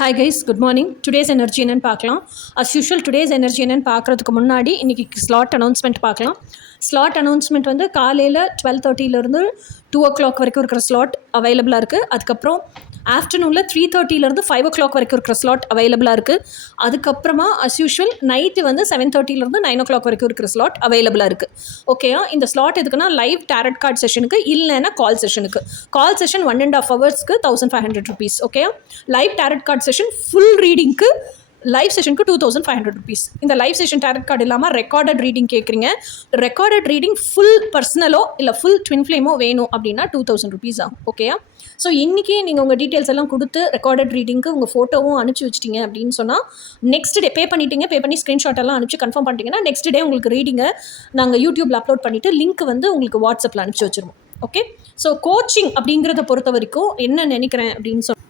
Hi guys, good morning. Today's energy என்னென்னு பார்க்கலாம். As usual today's energy என்னென்னு பார்க்குறதுக்கு முன்னாடி இன்றைக்கி ஸ்லாட் அனௌன்ஸ்மெண்ட் பார்க்கலாம். ஸ்லாட் அனௌன்ஸ்மெண்ட் வந்து காலையில் 12:30 2:00 வரைக்கும் இருக்கிற ஸ்லாட் அவைலபிளாக இருக்குது. அதுக்கப்புறம் ஆஃப்டர்நூனில் 3:30 5:00 வரைக்கும் இருக்கிற ஸ்லாட் அவைலபிளாக இருக்குது. அதுக்கப்புறமா அஸ் யூஷுவல் நைட்டு வந்து 7:30 9:00 வரைக்கும் இருக்கிற ஸ்லாட் அவைலபிளாக இருக்குது. ஓகேயா? இந்த ஸ்லாட் எதுக்குன்னா லைவ் டேரட் கார்ட் செஷனுக்கு, இல்லைன்னா கால் செஷனுக்கு. கால் செஷன் 1.5 ஹவர்ஸ்க்கு 1500 rupees. ஓகேயா? Live tarot card session full ரீடிங்க்கு லைவ் செஷனுக்கு 2500 rupees. இந்த லைவ் செஷன் டேரட் கார்டு இல்லாமல் ரெக்கார்டட் ரீடிங் கேட்குறீங்க. ரெக்கார்டட் ரீடிங் ஃபுல் பர்சனலோ இல்லை ஃபுல் ட்வின் ஃப்ளேமோ வேணும் அப்படின்னா 2000 rupees ஆகும். ஓகேயா? ஸோ இன்றைக்கி நீங்கள் உங்கள் டீட்டெயில்ஸ் எல்லாம் கொடுத்து ரெக்கார்டட் ரீடிங்க்கு உங்கள் ஃபோட்டோவும் அனுப்பிச்சி வச்சிட்டிங்க அப்படின்னு சொன்னால் நெக்ஸ்ட் டே பே பண்ணி ஸ்க்ரீன்ஷாட் எல்லாம் அனுப்பிச்சு கன்ஃபார்ம் பண்ணிட்டீங்கன்னா நெக்ஸ்ட் டே உங்களுக்கு ரீடிங்கை நாங்கள் யூடியூப்பில் அப்லோட் பண்ணிவிட்டு லிங்க் வந்து உங்களுக்கு வாட்ஸ்அப்பில் அனுப்பிச்சி வச்சுருவோம். ஓகே? ஸோ கோச்சிங் அப்படிங்கிறத பொறுத்த வரைக்கும் என்ன நினைக்கிறேன் அப்படின்னு சொன்னால்,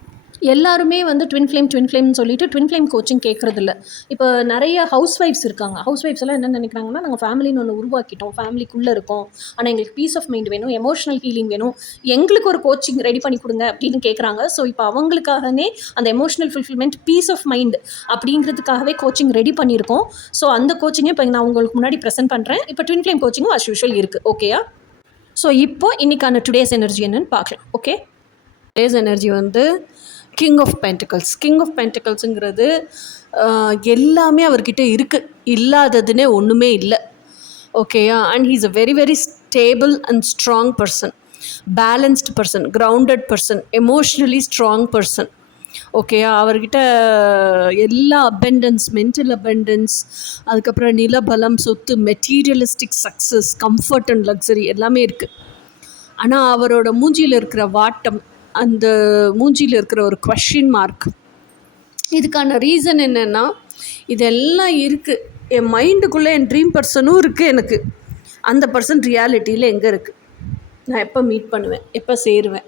எல்லாருமே வந்து ட்வின் ஃப்ளேம்னு சொல்லிட்டு ட்வின் ஃப்ளேம் கோச்சிங் கேட்குறதில்ல. இப்போ நிறைய ஹவுஸ் ஒய்ஃப்ஸ் இருக்காங்க. ஹவுஸ் ஒய்ஃப்ஸ் எல்லாம் என்ன நினைக்கிறாங்கன்னா, நாங்கள் ஃபேமிலின்னு ஒன்று உருவாக்கிட்டோம், ஃபேமிலிக்குள்ளே இருக்கோம், ஆனால் எங்களுக்கு பீஸ் ஆஃப் மைண்ட் வேணும், எமோஷனல் ஹீலிங் வேணும், எங்களுக்கு ஒரு கோச்சிங் ரெடி பண்ணி கொடுங்க அப்படின்னு கேட்குறாங்க. ஸோ இப்போ அவங்களுக்காகவே அந்த emotional fulfilment, peace of mind அப்படிங்கிறதுக்காகவே கோச்சிங் ரெடி பண்ணியிருக்கோம். ஸோ அந்த கோச்சிங்கை இப்போ நான் உங்களுக்கு முன்னாடி ப்ரெசென்ட் பண்ணுறேன். இப்போ ட்வின் ஃப்ளேம் கோச்சிங்கும் அஸ் யூஷுவல் இருக்குது. ஓகேயா? ஸோ இப்போ இன்றைக்கான டுடேஸ் எனர்ஜி என்னன்னு பார்க்கலாம். ஓகே? டுடேஸ் எனர்ஜி வந்து கிங் ஆஃப் பென்டிகல்ஸுங்கிறது எல்லாமே அவர்கிட்ட இருக்குது, இல்லாததுன்னே ஒன்றுமே இல்லை. ஓகேயா? And he is a very very stable and strong person, balanced person, grounded person, emotionally strong person. ஓகேயா? அவர்கிட்ட எல்லா அபெண்டன்ஸ், மென்டல் அபெண்டன்ஸ், அதுக்கப்புறம் நிலபலம், சொத்து, materialistic success, comfort and luxury எல்லாமே இருக்குது. ஆனால் அவரோட மூஞ்சியில் இருக்கிற வாட்டம், அந்த மூஞ்சியில் இருக்கிற ஒரு கொஷின் மார்க், இதுக்கான ரீசன் என்னென்னா, இதெல்லாம் இருக்குது. என் மைண்டுக்குள்ளே என் ட்ரீம் பர்சனும் இருக்குது. எனக்கு அந்த பர்சன் ரியாலிட்டியில் எங்கே இருக்குது, நான் எப்போ மீட் பண்ணுவேன், எப்போ சேருவேன்,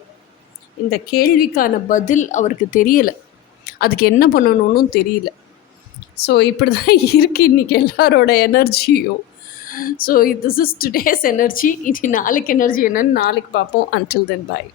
இந்த கேள்விக்கான பதில் அவருக்கு தெரியலை. அதுக்கு என்ன பண்ணணும்னு தெரியல. ஸோ இப்படி தான் இருக்குது இன்றைக்கி எல்லாரோட எனர்ஜியும். So this is today's energy. இனி நாளைக்கு எனர்ஜி என்னன்னு நாளைக்கு பார்ப்போம். அன்டில் தென் பாய்.